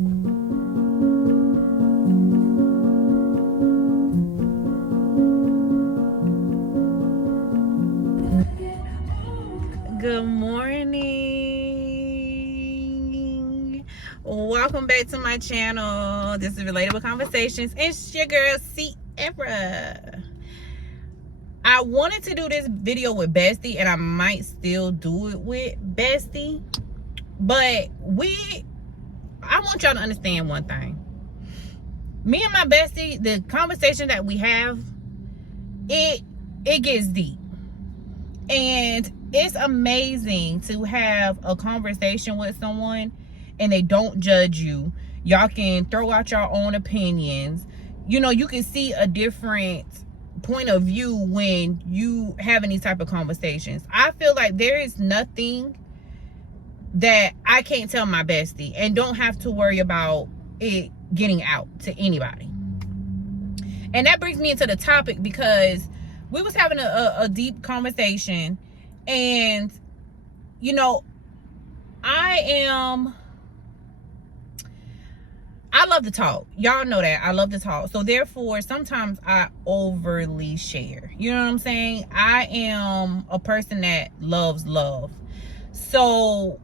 Good morning. Welcome back to my channel. This is Relatable Conversations. It's your girl, Sierra. I wanted to do this video with Bestie, and I might still do it with Bestie. But I want y'all to understand one thing. Me and my bestie, the conversation that we have, it gets deep. And it's amazing to have a conversation with someone and they don't judge you. Y'all can throw out your own opinions. You know, you can see a different point of view when you have any type of conversations. I feel like there is nothing that I can't tell my bestie and don't have to worry about it getting out to anybody. And that brings me into the topic, because we was having a deep conversation, and you know, I love to talk. Y'all know that I love to talk. So therefore, sometimes I overly share. You know what I'm saying? I am a person that loves love. So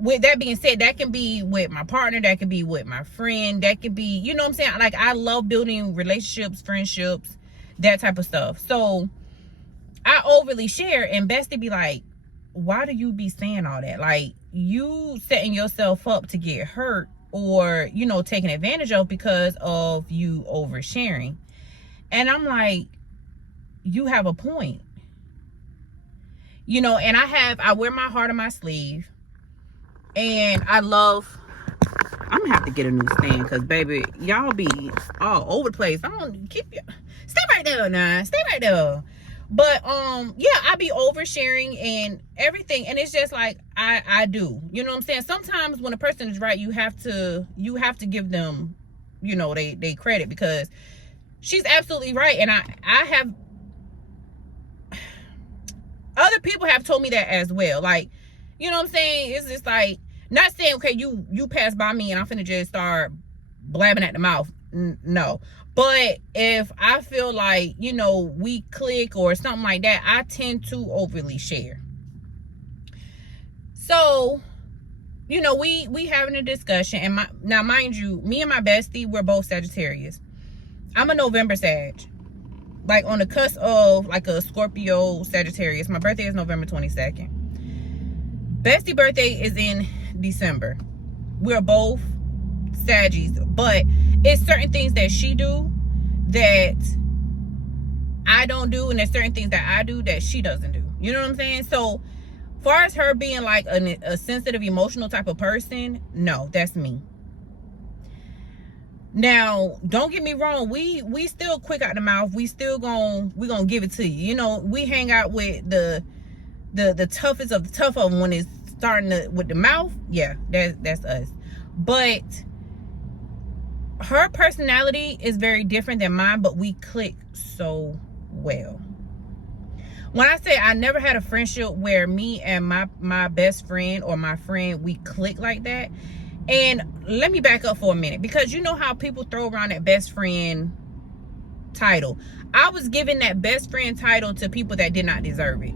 with that being said, that can be with my partner, that can be with my friend, that could be, you know what I'm saying? Like, I love building relationships, friendships, that type of stuff. So I overly share, and Bestie be like, why do you be saying all that? Like, you setting yourself up to get hurt or, you know, taken advantage of because of you oversharing. And I'm like, you have a point. You know, and I wear my heart on my sleeve, and I'm gonna have to get a new stand, because baby, y'all be all over the place. I don't stay right there now. Stay right there. But yeah, I be oversharing and everything, and it's just like I do. You know what I'm saying? Sometimes when a person is right, you have to give them, you know, they credit, because she's absolutely right. And I have other people have told me that as well. Like, you know what I'm saying? It's just like, not saying, okay, you pass by me and I'm finna just start blabbing at the mouth. No. But if I feel like, you know, we click or something like that, I tend to overly share. So, you know, we having a discussion, and now mind you, me and my bestie, we're both Sagittarius. I'm a November Sag, like on the cusp of like a Scorpio Sagittarius. My birthday is November 22nd. Bestie birthday is in December. We're both Saggies, but it's certain things that she do that I don't do, and there's certain things that I do that she doesn't do. You know what I'm saying? So far as her being like a sensitive, emotional type of person, no, that's me. Now, don't get me wrong, we still quick out the mouth. We gonna give it to you. You know, we hang out with the toughest of the tough of them when it's starting with the mouth. Yeah, that's us. But her personality is very different than mine, but we click so well. When I say I never had a friendship where me and my best friend or my friend, we click like that. And let me back up for a minute, because you know how people throw around that best friend title. I was giving that best friend title to people that did not deserve it.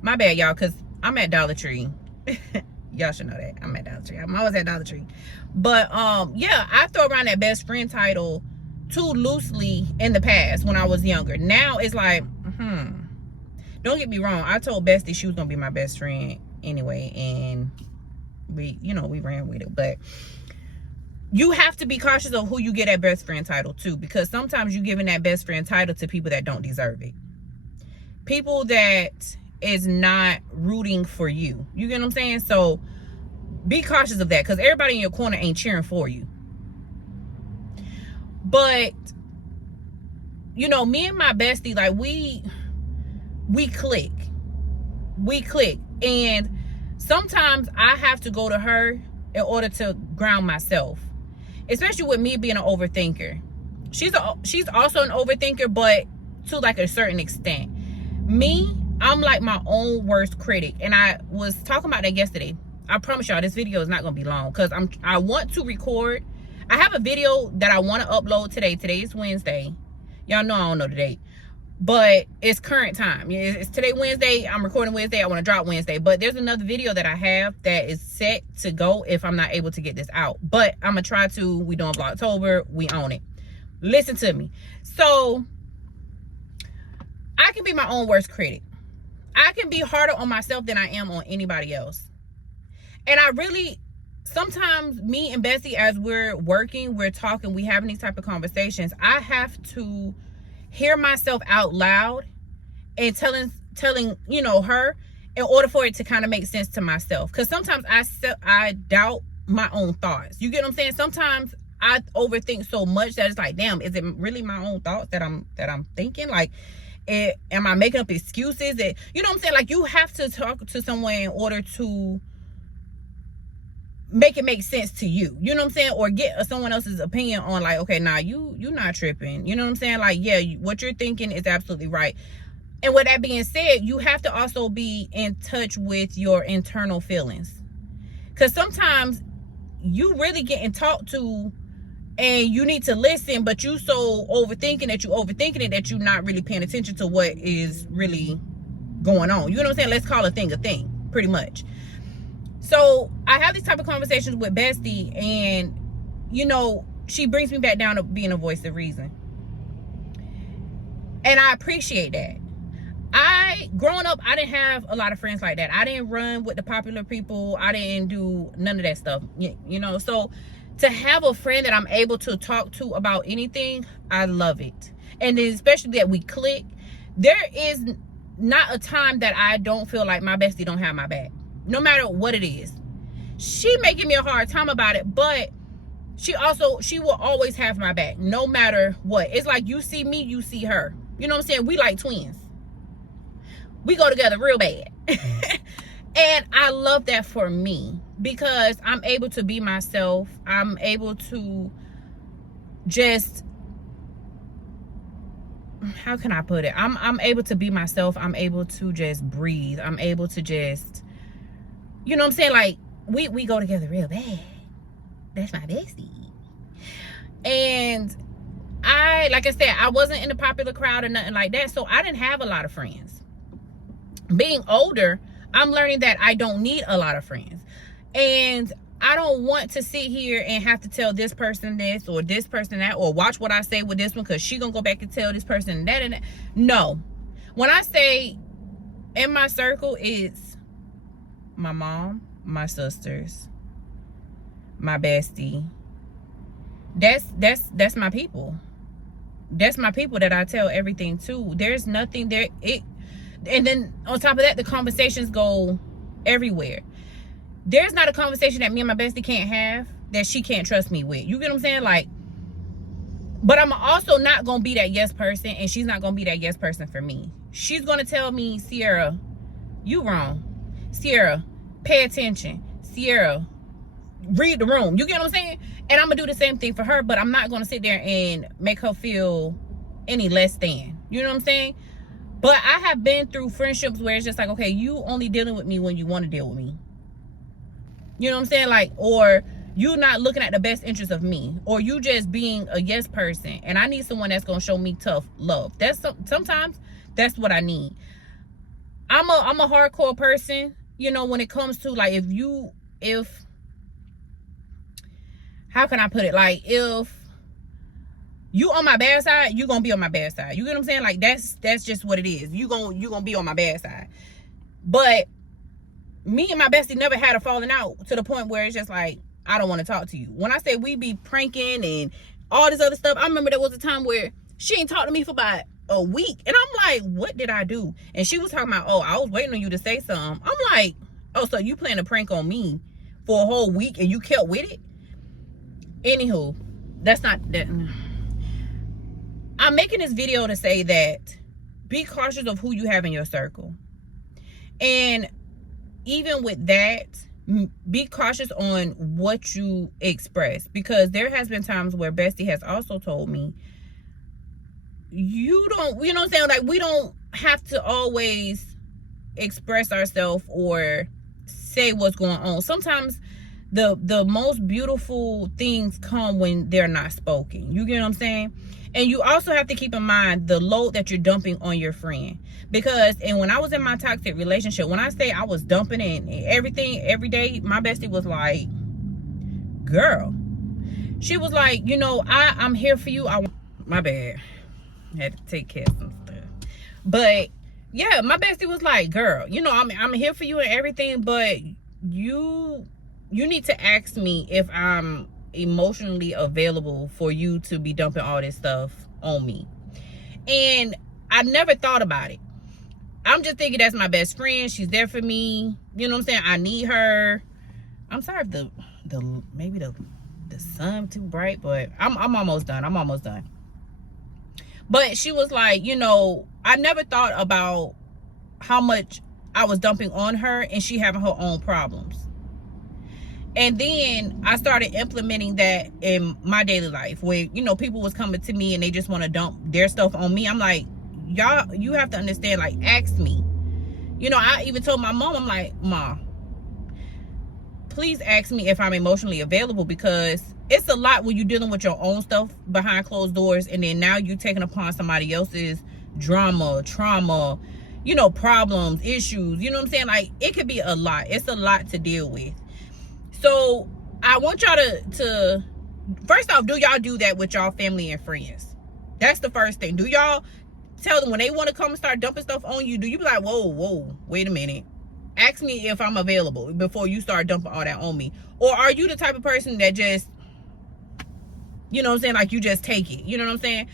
My bad, y'all, because I'm at Dollar Tree. Y'all should know that. I'm at Dollar Tree. I'm always at Dollar Tree. But yeah, I throw around that best friend title too loosely in the past when I was younger. Now it's like, don't get me wrong, I told Bestie she was gonna be my best friend anyway, and we ran with it. But you have to be cautious of who you get that best friend title to, because sometimes you're giving that best friend title to people that don't deserve it. People that is not rooting for you. You get what I'm saying? So be cautious of that, because everybody in your corner ain't cheering for you. But you know, me and my bestie, like we click. And sometimes I have to go to her in order to ground myself, especially with me being an overthinker. She's also an overthinker, but to like a certain extent. Me, I'm like my own worst critic, and I was talking about that yesterday. I promise y'all this video is not gonna be long because I want to record. I have a video that I want to upload today. Today is Wednesday. Y'all know I don't know the date, but it's current time. It's today Wednesday. I'm recording Wednesday. I want to drop Wednesday, but there's another video that I have that is set to go if I'm not able to get this out. But I'm gonna try to. We doing Vlogtober. We own it. Listen to me. So I can be my own worst critic. I can be harder on myself than I am on anybody else. And I really, sometimes me and Bessie, as we're working, we're talking, we having these type of conversations, I have to hear myself out loud and telling you know, her, in order for it to kind of make sense to myself. Because sometimes I doubt my own thoughts. You get what I'm saying? Sometimes I overthink so much that it's like, damn, is it really my own thoughts that I'm thinking? Like, am I making up excuses? You know what I'm saying? Like, you have to talk to someone in order to make it make sense to you. You know what I'm saying? Or get someone else's opinion on, like, okay, nah, you not tripping. You know what I'm saying? Like, yeah, what you're thinking is absolutely right. And with that being said, you have to also be in touch with your internal feelings. Because sometimes you really getting talked to and you need to listen, but you so overthinking it that you're not really paying attention to what is really going on. You know what I'm saying? Let's call a thing, pretty much. So I have these type of conversations with Bestie, and you know, she brings me back down to being a voice of reason. And I appreciate that. Growing up, I didn't have a lot of friends like that. I didn't run with the popular people. I didn't do none of that stuff, you know. So to have a friend that I'm able to talk to about anything, I love it. And then especially that we click. There is not a time that I don't feel like my bestie don't have my back. No matter what it is. She may give me a hard time about it, but she will always have my back, no matter what. It's like, you see me, you see her. You know what I'm saying? We like twins. We go together real bad. And I love that for me, because I'm able to be myself. I'm able to just, how can I put it? I'm able to be myself. I'm able to just breathe. I'm able to just, you know what I'm saying? Like, we go together real bad. That's my bestie. And like I said, I wasn't in the popular crowd or nothing like that, so I didn't have a lot of friends. Being older, I'm learning that I don't need a lot of friends. And I don't want to sit here and have to tell this person this or this person that, or watch what I say with this one because she gonna go back and tell this person that and that. No. When I say in my circle, it's my mom, my sisters, my bestie. That's my people. That's my people that I tell everything to. There's nothing there. And then on top of that, the conversations go everywhere. There's not a conversation that me and my bestie can't have that she can't trust me with. You get what I'm saying? Like, but I'm also not gonna be that yes person, and she's not gonna be that yes person for me. She's gonna tell me, Sierra, you wrong. Sierra, pay attention. Sierra, read the room. You get what I'm saying? And I'm gonna do the same thing for her, but I'm not gonna sit there and make her feel any less than. You know what I'm saying? But I have been through friendships where it's just like, okay, you only dealing with me when you want to deal with me. You know what I'm saying? Like, or you not looking at the best interest of me, or you just being a yes person, and I need someone that's gonna show me tough love. Sometimes that's what I need. I'm a hardcore person, you know, when it comes to, like, if how can I put it? Like, if you on my bad side, you gonna be on my bad side. You get what I'm saying? Like, that's just what it is. You gonna be on my bad side. But me and my bestie never had a falling out to the point where it's just like, I don't want to talk to you. When I say we be pranking and all this other stuff, I remember there was a time where she ain't talked to me for about a week. And I'm like, what did I do? And she was talking about, oh, I was waiting on you to say something. I'm like, oh, so you playing a prank on me for a whole week and you kept with it? Anywho, that's not that. I'm making this video to say that be cautious of who you have in your circle. And even with that, be cautious on what you express, because there has been times where Bestie has also told me, you know what I'm saying? Like, we don't have to always express ourselves or say what's going on. Sometimes the most beautiful things come when they're not spoken. You get what I'm saying? And you also have to keep in mind the load that you're dumping on your friend. Because, and when I was in my toxic relationship, when I say I was dumping in everything every day, my bestie was like, girl, she was like, you know, I'm here for you. My bad. Had to take care of some stuff. But yeah, my bestie was like, girl, you know, I'm here for you and everything, but you need to ask me if I'm emotionally available for you to be dumping all this stuff on me. And I never thought about it. I'm just thinking that's my best friend. She's there for me. You know what I'm saying? I need her. I'm sorry if maybe the sun too bright, but I'm almost done. I'm almost done. But she was like, you know, I never thought about how much I was dumping on her and she having her own problems. And then I started implementing that in my daily life where, you know, people was coming to me and they just want to dump their stuff on me. I'm like, y'all, you have to understand, like, ask me. You know, I even told my mom, I'm like, Ma, please ask me if I'm emotionally available, because it's a lot when you're dealing with your own stuff behind closed doors, and then now you're taking upon somebody else's drama, trauma, you know, problems, issues. You know what I'm saying? Like, it could be a lot. It's a lot to deal with. So I want y'all to first off, do y'all do that with y'all family and friends? That's the first thing. Do y'all tell them when they want to come and start dumping stuff on you, do you be like, whoa, wait a minute, ask me if I'm available before you start dumping all that on me? Or are you the type of person that just, you know what I'm saying, like, you just take it? You know what I'm saying?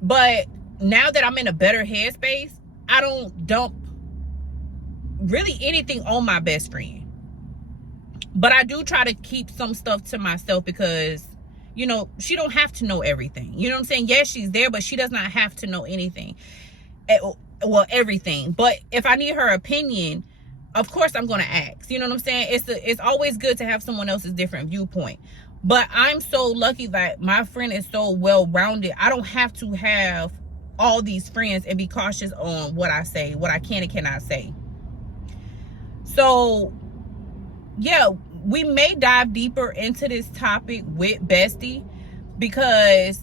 But now that I'm in a better headspace, I don't dump really anything on my best friend. But I do try to keep some stuff to myself because, you know, she don't have to know everything. You know what I'm saying? Yes, she's there, but she does not have to know anything. Well, everything. But if I need her opinion, of course I'm going to ask. You know what I'm saying? It's always good to have someone else's different viewpoint. But I'm so lucky that my friend is so well-rounded. I don't have to have all these friends and be cautious on what I say, what I can and cannot say. So, yeah, we may dive deeper into this topic with Bestie, because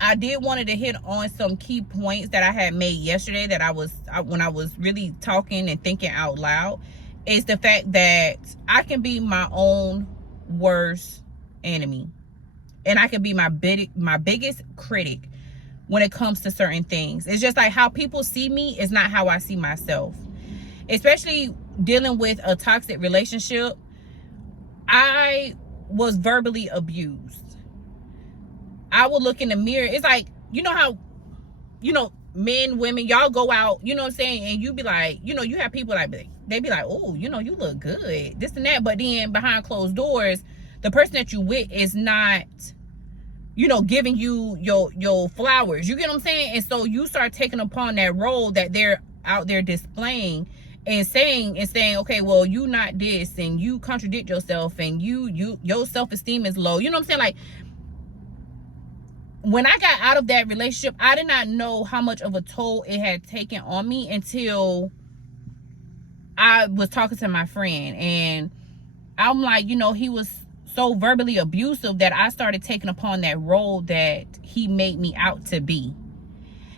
I did wanted to hit on some key points that I had made yesterday that when I was really talking and thinking out loud, is the fact that I can be my own worst enemy, and I can be my biggest critic when it comes to certain things. It's just like how people see me is not how I see myself. Especially dealing with a toxic relationship, I was verbally abused. I would look in the mirror. It's like, you know how, you know, men, women, y'all go out, you know what I'm saying? And you be like, you know, you have people like, they be like, oh, you know, you look good, this and that. But then behind closed doors, the person that you with is not, you know, giving you your flowers. You get what I'm saying? And so you start taking upon that role that they're out there displaying and saying, okay, well, you not this, and you contradict yourself, and your self-esteem is low. You know what I'm saying? Like, when I got out of that relationship, I did not know how much of a toll it had taken on me until I was talking to my friend, and I'm like, you know, he was so verbally abusive that I started taking upon that role that he made me out to be.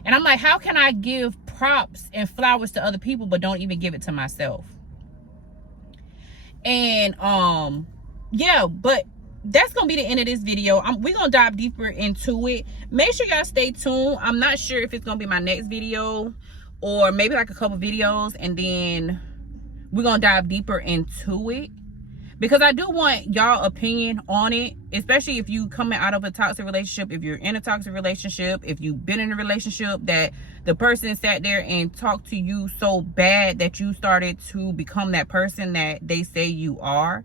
And I'm like, how can I give props and flowers to other people but don't even give it to myself? And yeah, but that's gonna be the end of this video. We're gonna dive deeper into it. Make sure y'all stay tuned. I'm not sure if it's gonna be my next video or maybe like a couple videos, and then we're gonna dive deeper into it, because I do want y'all opinion on it, especially if you coming out of a toxic relationship, if you're in a toxic relationship, if you've been in a relationship that the person sat there and talked to you so bad that you started to become that person that they say you are,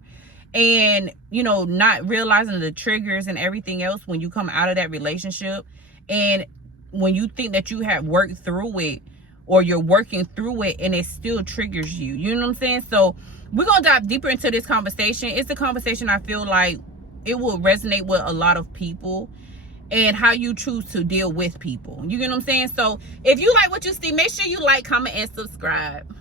and, you know, not realizing the triggers and everything else when you come out of that relationship, and when you think that you have worked through it, or you're working through it, and it still triggers you. You know what I'm saying? So we're gonna dive deeper into this conversation. It's a conversation I feel like it will resonate with a lot of people, and how you choose to deal with people. You get what I'm saying? So if you like what you see, make sure you like, comment, and subscribe.